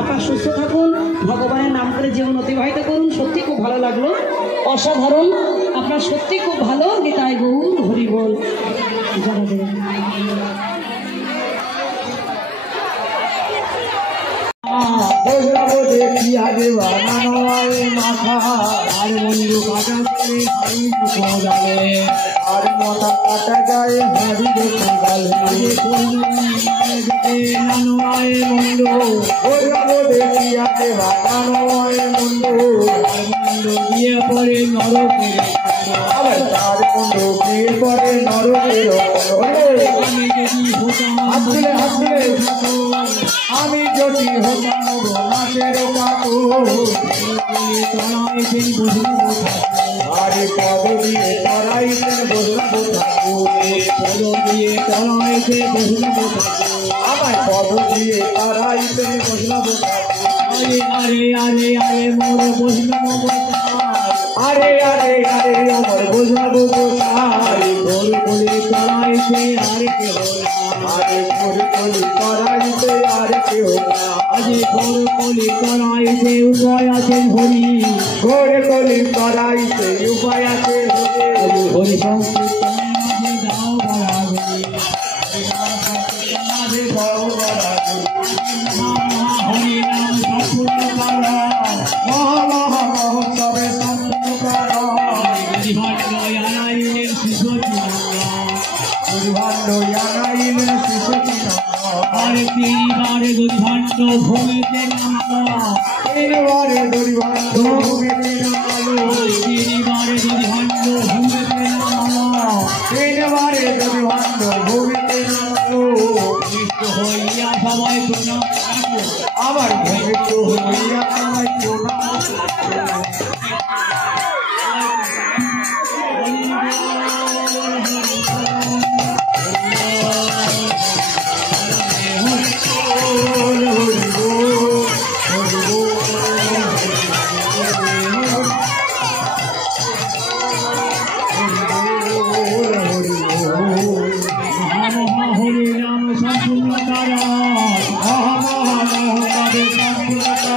আপনারা সুস্থ থাকুন, ভগবানের নাম করে জীবন অতিবাহিত করুন। সত্যি খুব ভালো লাগলো, অসাধারণ। আপনার সত্যি খুব ভালো। নিতাই গৌর হরি বল। জানা দেবেন দেখিয়া দেবা নানয় মাথা আর বন্ধু কাটা করে হাড়ি টুকো যাবে আর মাথা কাটা যায় হাড়ি টুকো গালে নানয় বন্ধু দেখিয়া দেবা নানয় বন্ধু আর বন্ধু বিয়ে পরে নরকের আবার তার বন্ধু বিয়ে পরে নরকের আমি যদি হতাম আমি যদি হতাম নাচের কাকু আরে পদ দিয়ে তরাইতেন বসলাম পদ দিয়ে তরাইতে বসলাম আমার পদ দিয়ে তরাইতেন বসলাম আরে আরে আরে আরে মোর বসলাম আরে আরে আরে আমার বসলাম আরে গোল গোলে তরাইতে আরে কেহ আরে গোল গোলে তরাইতে আরে কেহ আরে গোল গোলে তরাইতে উপায় আছে হরি গোল গোলে তরাইতে উপায় আছে হরি হরি সংকীর্তন মাঝে দাও বরাবরি মাঝে দাও বরাবরি হরি নাম সম্পূর্ণ করা মহা মহা মহোৎসবে সম্পূর্ণ করা হরিভাণ্ড আনাইলেন শিশুটি হরিভাণ্ড আনাইলেন শিশুটি আরে তিনবারে হরিভাণ্ড ভূমিতে নামা তিনবারে হরিভাণ্ড ভূমিতে নামালো তিনবারে হরিভাণ্ড ভূমিতে নামা তিনবারে হরিভাণ্ড ভূমিতে নামালো কৃষ্ণ হইয়া সবাই প্রণাম আবার কৃষ্ণ হইয়া সবাই প্রণাম হরি নাম সম্পূর্ণ করা মহা মহা মহা সম্পূর্ণ